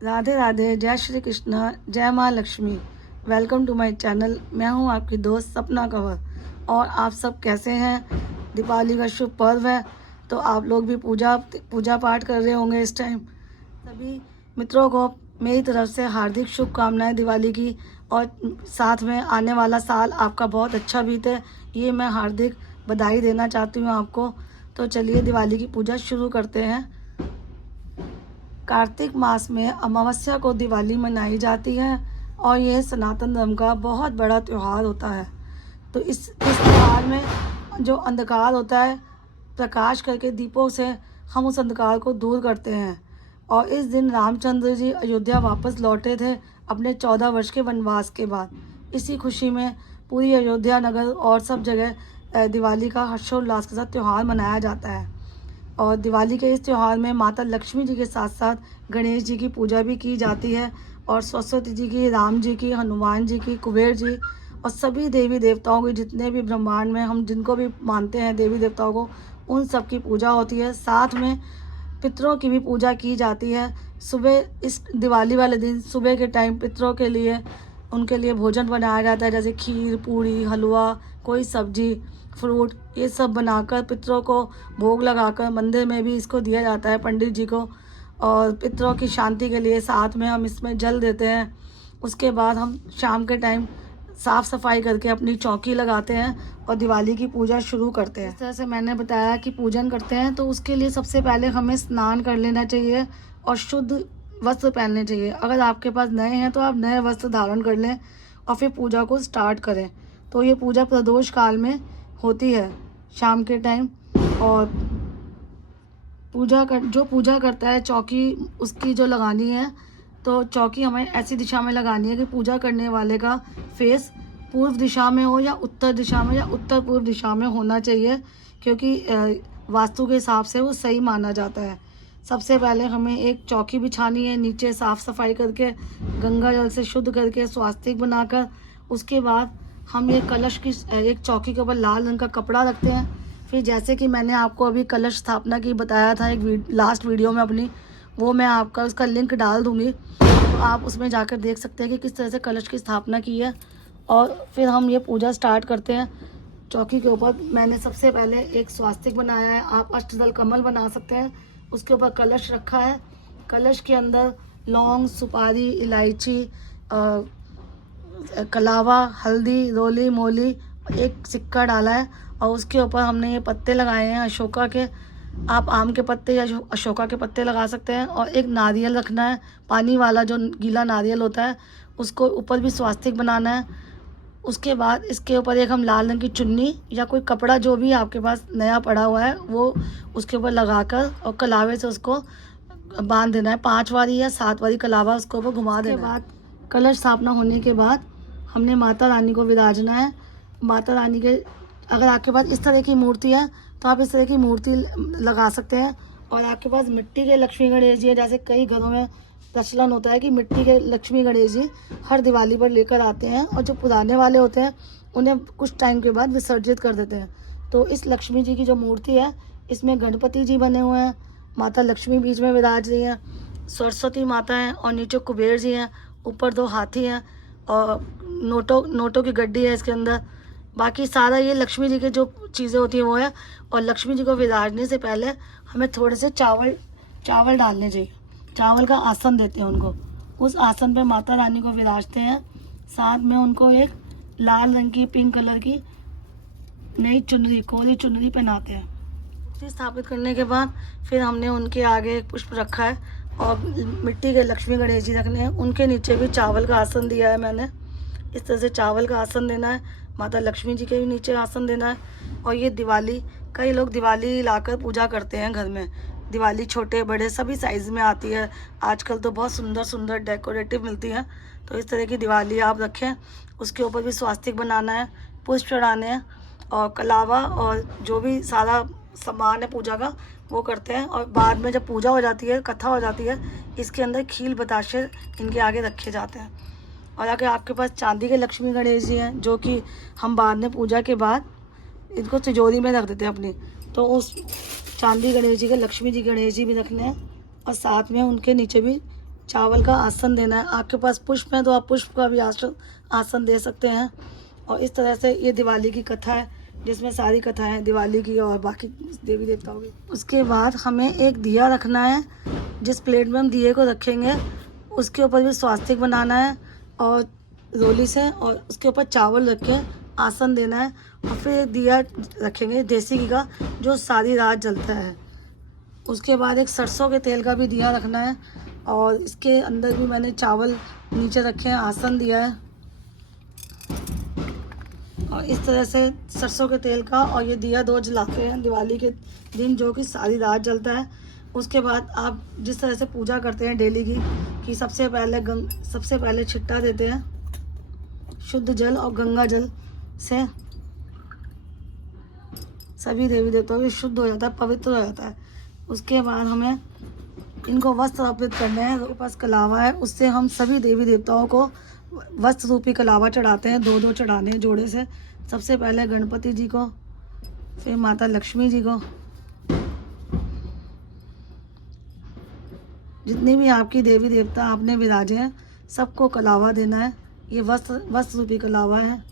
राधे राधे, जय श्री कृष्णा, जय माँ Lakshmi. Welcome to my channel. मैं हूँ आपकी दोस्त सपना कंवर। और आप सब कैसे हैं? दीपावली का शुभ पर्व है, तो आप लोग भी पूजा पूजा पाठ कर रहे होंगे इस टाइम। सभी मित्रों को मेरी तरफ से हार्दिक शुभकामनाएं दिवाली की, और साथ में आने वाला साल आपका बहुत अच्छा बीते, ये मैं हार्दिक बधाई देना चाहती हूँ आपको। तो चलिए दिवाली की पूजा शुरू करते हैं। कार्तिक मास में अमावस्या को दिवाली मनाई जाती है और यह सनातन धर्म का बहुत बड़ा त्यौहार होता है। तो इस त्यौहार में जो अंधकार होता है, प्रकाश करके दीपों से हम उस अंधकार को दूर करते हैं। और इस दिन रामचंद्र जी अयोध्या वापस लौटे थे अपने 14 वर्ष के वनवास के बाद। इसी खुशी में पूरी अयोध्या नगर और सब जगह दिवाली का हर्षोल्लास के साथ त्यौहार मनाया जाता है। और दिवाली के इस त्यौहार में माता लक्ष्मी जी के साथ साथ गणेश जी की पूजा भी की जाती है, और सरस्वती जी की, राम जी की, हनुमान जी की, कुबेर जी और सभी देवी देवताओं की, जितने भी ब्रह्मांड में हम जिनको भी मानते हैं देवी देवताओं को, उन सब की पूजा होती है। साथ में पितरों की भी पूजा की जाती है। सुबह इस दिवाली वाले दिन सुबह के टाइम पितरों के लिए, उनके लिए भोजन बनाया जाता है, जैसे खीर, पूड़ी, हलवा, कोई सब्जी, फ्रूट, ये सब बनाकर पितरों को भोग लगाकर मंदिर में भी इसको दिया जाता है पंडित जी को। और पितरों की शांति के लिए साथ में हम इसमें जल देते हैं। उसके बाद हम शाम के टाइम साफ़ सफाई करके अपनी चौकी लगाते हैं और दिवाली की पूजा शुरू करते हैं। इस तरह से मैंने बताया कि पूजन करते हैं, तो उसके लिए सबसे पहले हमें स्नान कर लेना चाहिए और शुद्ध वस्त्र पहनने चाहिए। अगर आपके पास नए हैं तो आप नए वस्त्र धारण कर लें और फिर पूजा को स्टार्ट करें। तो ये पूजा प्रदोष काल में होती है शाम के टाइम। और जो पूजा करता है चौकी उसकी जो लगानी है, तो चौकी हमें ऐसी दिशा में लगानी है कि पूजा करने वाले का फेस पूर्व दिशा में हो या उत्तर दिशा में या उत्तर पूर्व दिशा में होना चाहिए, क्योंकि वास्तु के हिसाब से वो सही माना जाता है। सबसे पहले हमें एक चौकी बिछानी है, नीचे साफ़ सफाई करके गंगा जल से शुद्ध करके स्वास्तिक बनाकर। उसके बाद हम ये कलश की एक चौकी के ऊपर लाल रंग का कपड़ा रखते हैं। फिर जैसे कि मैंने आपको अभी कलश स्थापना की बताया था एक लास्ट वीडियो में अपनी, वो मैं आपका उसका लिंक डाल दूँगी, तो आप उसमें जाकर देख सकते हैं कि किस तरह से कलश की स्थापना की है। और फिर हम ये पूजा स्टार्ट करते हैं। चौकी के ऊपर मैंने सबसे पहले एक स्वास्तिक बनाया है, आप अष्टदल कमल बना सकते हैं। उसके ऊपर कलश रखा है, कलश के अंदर लौंग, सुपारी, इलायची, कलावा, हल्दी, रोली मोली, एक सिक्का डाला है। और उसके ऊपर हमने ये पत्ते लगाए हैं अशोका के। आप आम के पत्ते या अशोका के पत्ते लगा सकते हैं। और एक नारियल रखना है, पानी वाला जो गीला नारियल होता है, उसको ऊपर भी स्वास्तिक बनाना है। उसके बाद इसके ऊपर एक हम लाल रंग की चुन्नी या कोई कपड़ा जो भी आपके पास नया पड़ा हुआ है वो उसके ऊपर लगाकर और कलावे से उसको बांध देना है। 5 बारी या 7 बारी कलावा उसके ऊपर घुमा देना है। उसके बाद कलश स्थापना होने के बाद हमने माता रानी को विराजना है। माता रानी के, अगर आपके पास इस तरह की मूर्ति है तो आप इस तरह की मूर्ति लगा सकते हैं। और आपके पास मिट्टी के लक्ष्मी गणेश जी है, जैसे कई घरों में प्रचलन होता है कि मिट्टी के लक्ष्मी गणेश जी हर दिवाली पर लेकर आते हैं, और जो पुराने वाले होते हैं उन्हें कुछ टाइम के बाद विसर्जित कर देते हैं। तो इस लक्ष्मी जी की जो मूर्ति है, इसमें गणपति जी बने हुए हैं, माता लक्ष्मी बीच में विराज रही हैं, सरस्वती माता हैं और नीचे कुबेर जी हैं, ऊपर 2 हाथी हैं और नोटों की गड्डी है इसके अंदर। बाकी सारा ये लक्ष्मी जी की जो चीज़ें होती हैं वो है। और लक्ष्मी जी को विराजने से पहले हमें थोड़े से चावल डालने चाहिए। चावल का आसन देते हैं उनको, उस आसन पे माता रानी को विराजते हैं। साथ में उनको एक लाल रंग की, पिंक कलर की नई चुनरी, कोरी चुनरी पहनाते हैं। मूर्ति स्थापित करने के बाद फिर हमने उनके आगे एक पुष्प रखा है और मिट्टी के लक्ष्मी गणेश जी रखने हैं। उनके नीचे भी चावल का आसन दिया है मैंने। इस तरह से चावल का आसन देना है, माता लक्ष्मी जी के भी नीचे आसन देना है। और ये दिवाली, कई लोग दिवाली लाकर पूजा करते हैं घर में। दिवाली छोटे बड़े सभी साइज़ में आती है आजकल, तो बहुत सुंदर सुंदर डेकोरेटिव मिलती हैं। तो इस तरह की दिवाली आप रखें। उसके ऊपर भी स्वास्तिक बनाना है, पुष्प चढ़ाने हैं और कलावा और जो भी सारा सामान है पूजा का वो करते हैं। और बाद में जब पूजा हो जाती है, कथा हो जाती है, इसके अंदर खील बताशे इनके आगे रखे जाते हैं। और अगर आपके पास चांदी के लक्ष्मी गणेश जी हैं, जो कि हम बाद में पूजा के बाद इनको तिजोरी में रख देते हैं अपनी, तो उस चांदी गणेश जी के, लक्ष्मी जी गणेश जी भी रखने हैं। और साथ में उनके नीचे भी चावल का आसन देना है। आपके पास पुष्प है तो आप पुष्प का भी आसन दे सकते हैं। और इस तरह से ये दिवाली की कथा है, जिसमें सारी कथाएं दिवाली की और बाकी देवी देवताओं की। उसके बाद हमें एक दिया रखना है। जिस प्लेट में हम दिए को रखेंगे उसके ऊपर भी स्वास्तिक बनाना है और रोली से, और उसके ऊपर चावल रख के आसन देना है। और फिर एक दिया रखेंगे देसी घी का जो सारी रात जलता है। उसके बाद एक सरसों के तेल का भी दिया रखना है, और इसके अंदर भी मैंने चावल नीचे रखे हैं, आसन दिया है। और इस तरह से सरसों के तेल का और ये दिया 2 जलाते हैं दिवाली के दिन, जो कि सारी रात जलता है। उसके बाद आप जिस तरह से पूजा करते हैं डेली की, कि सबसे पहले छिट्टा देते हैं शुद्ध जल और गंगा जल से, सभी देवी देवताओं की शुद्ध हो जाता है, पवित्र हो जाता है। उसके बाद हमें इनको वस्त्र अर्पित करने हैं। मेरे पास कलावा है, उससे हम सभी देवी देवताओं को वस्त्र रूपी कलावा चढ़ाते हैं। 2-2 चढ़ाने हैं जोड़े से। सबसे पहले गणपति जी को, फिर माता लक्ष्मी जी को, जितनी भी आपकी देवी देवता आपने विराजे हैं सबको कलावा देना है। ये वस्त्र रूपी कलावा है।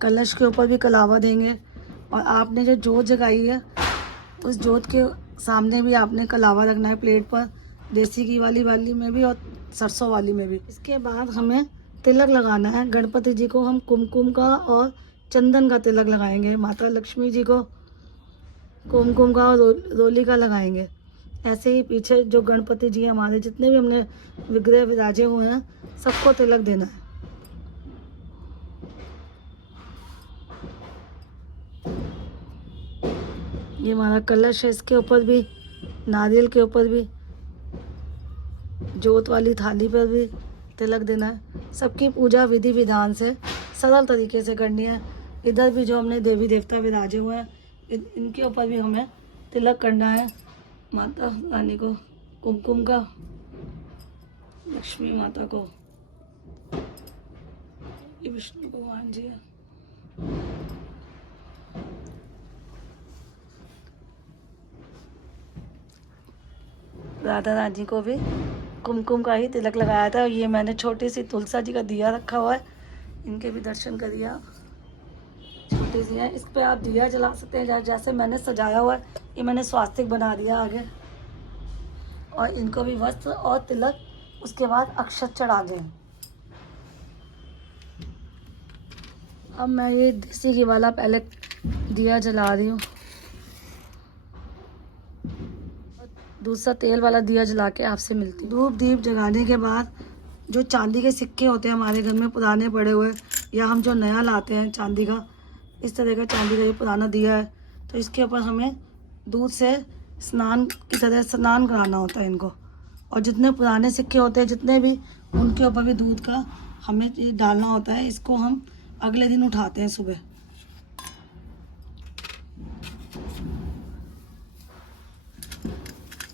कलश के ऊपर भी कलावा देंगे। और आपने जो जोत जगाई है उस जोत के सामने भी आपने कलावा रखना है प्लेट पर, देसी घी वाली में भी और सरसों वाली में भी। इसके बाद हमें तिलक लगाना है। गणपति जी को हम कुमकुम का और चंदन का तिलक लगाएंगे। माता लक्ष्मी जी को कुमकुम का और रोली का लगाएंगे। ऐसे ही पीछे जो गणपति जी हमारे जितने भी हमने विग्रह विराजे हुए हैं सबको तिलक देना है। ये हमारा कलश है, इसके ऊपर भी, नारियल के ऊपर भी, जोत वाली थाली पर भी तिलक देना है। सबकी पूजा विधि विधान से सरल तरीके से करनी है। इधर भी जो हमने देवी देवता विराजे हुए हैं इनके ऊपर भी हमें तिलक करना है। माता रानी को कुमकुम का, लक्ष्मी माता को, ये विष्णु भगवान जी है। राधा रानी को भी कुमकुम का ही तिलक लगाया था। ये मैंने छोटी सी तुलसा जी का दिया रखा हुआ है, इनके भी दर्शन करिए आप। छोटी सी है, इस पे आप दिया जला सकते हैं। जैसे मैंने सजाया हुआ है ये मैंने स्वास्तिक बना दिया आगे। और इनको भी वस्त्र और तिलक, उसके बाद अक्षत चढ़ा दें। अब मैं ये देसी घी वाला पहले दिया जला रही हूँ, दूसरा तेल वाला दिया जला के आपसे मिलती हूँ। धूप दीप जगाने के बाद जो चांदी के सिक्के होते हैं हमारे घर में पुराने पड़े हुए, या हम जो नया लाते हैं चांदी का, इस तरह का चांदी का ये पुराना दिया है, तो इसके ऊपर हमें दूध से स्नान की तरह स्नान कराना होता है इनको। और जितने पुराने सिक्के होते हैं जितने भी, उनके ऊपर भी दूध का हमें ये डालना होता है। इसको हम अगले दिन उठाते हैं सुबह।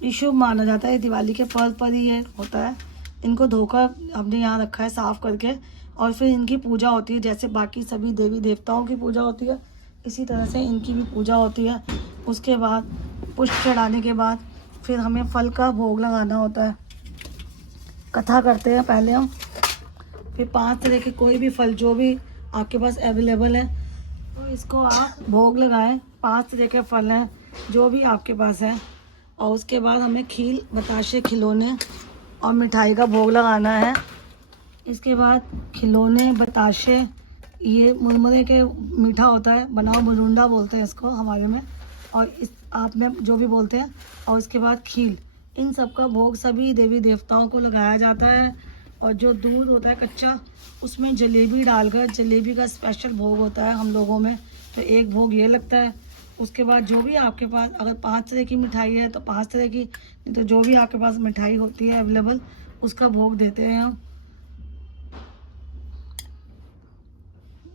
ये शुभ माना जाता है, दिवाली के पर्व पर ही ये होता है। इनको धोकर हमने यहाँ रखा है साफ करके, और फिर इनकी पूजा होती है। जैसे बाकी सभी देवी देवताओं की पूजा होती है इसी तरह से इनकी भी पूजा होती है। उसके बाद पुष्प चढ़ाने के बाद फिर हमें फल का भोग लगाना होता है। कथा करते हैं पहले हम, फिर 5 तरह के कोई भी फल जो भी आपके पास अवेलेबल है तो इसको आप भोग लगाएं। 5 तरह के फल हैं जो भी आपके पास है। और उसके बाद हमें खील, बताशे, खिलौने और मिठाई का भोग लगाना है। इसके बाद खिलौने, बताशे, ये मुरमुरे के मीठा होता है, बनाओ बलूंडा बोलते हैं इसको हमारे में, और इस आप में जो भी बोलते हैं। और इसके बाद खील, इन सब का भोग सभी देवी देवताओं को लगाया जाता है। और जो दूध होता है कच्चा, उसमें जलेबी डालकर, जलेबी का स्पेशल भोग होता है हम लोगों में, तो एक भोग ये लगता है। उसके बाद जो भी आपके पास, अगर 5 तरह की मिठाई है तो 5 तरह की, नहीं तो जो भी आपके पास मिठाई होती है अवेलेबल उसका भोग देते हैं हम।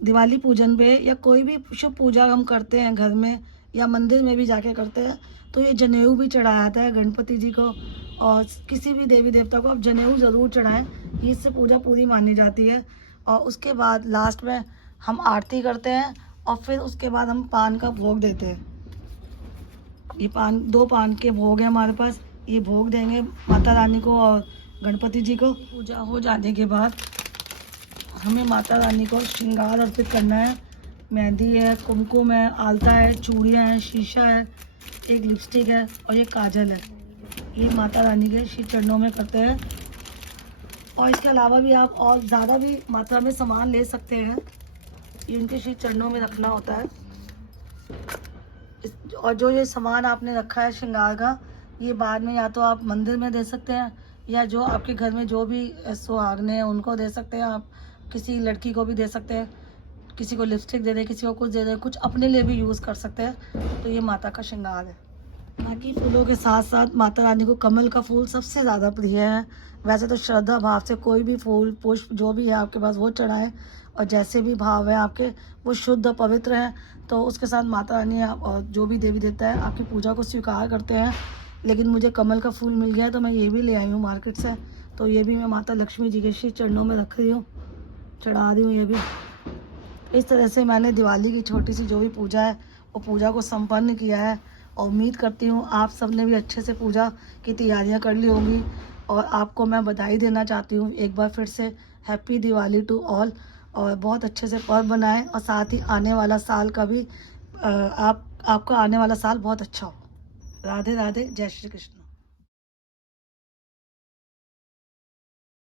दिवाली पूजन पे या कोई भी शुभ पूजा हम करते हैं घर में या मंदिर में भी जाके करते हैं, तो ये जनेऊ भी चढ़ाया जाता है गणपति जी को और किसी भी देवी देवता को। आप जनेऊ ज़रूर चढ़ाएं, इससे पूजा पूरी मानी जाती है। और उसके बाद लास्ट में हम आरती करते हैं और फिर उसके बाद हम पान का भोग देते हैं। ये पान, 2 पान के भोग हैं हमारे पास। ये भोग देंगे माता रानी को और गणपति जी को। पूजा हो जाने के बाद हमें माता रानी को श्रृंगार अर्पित करना है। मेहंदी है, कुमकुम है, आलता है, चूड़ियाँ हैं, शीशा है, एक लिपस्टिक है और ये काजल है। ये माता रानी के श्री चरणों में करते हैं। और इसके अलावा भी आप और ज़्यादा भी मात्रा में सामान ले सकते हैं। ये इनके श्री चरणों में रखना होता है। और जो ये सामान आपने रखा है श्रृंगार का, ये बाद में या तो आप मंदिर में दे सकते हैं या जो आपके घर में जो भी सुहागने हैं उनको दे सकते हैं। आप किसी लड़की को भी दे सकते हैं, किसी को लिपस्टिक दे दे, किसी को कुछ दे दे, कुछ अपने लिए भी यूज़ कर सकते हैं। तो ये माता का श्रृंगार है। बाकी फूलों के साथ साथ माता रानी को कमल का फूल सबसे ज़्यादा प्रिय है। वैसे तो श्रद्धा भाव से कोई भी फूल पुष्प जो भी है आपके पास वो चढ़ाएं, और जैसे भी भाव है आपके वो शुद्ध और पवित्र हैं, तो उसके साथ माता रानी और जो भी देवी देवता है आपकी पूजा को स्वीकार करते हैं। लेकिन मुझे कमल का फूल मिल गया है तो मैं ये भी ले आई हूँ मार्केट से। तो ये भी मैं माता लक्ष्मी जी के श्री चरणों में रख रही हूँ, चढ़ा रही हूँ ये भी। इस तरह से मैंने दिवाली की छोटी सी जो भी पूजा है वो पूजा को संपन्न किया है। और उम्मीद करती हूँ आप सब ने भी अच्छे से पूजा की तैयारियां कर ली होंगी। और आपको मैं बधाई देना चाहती हूँ एक बार फिर से, हैप्पी दिवाली टू ऑल। और बहुत अच्छे से पर्व बनाएं और साथ ही आने वाला साल का भी आपका आने वाला साल बहुत अच्छा हो। राधे राधे, जय श्री कृष्ण।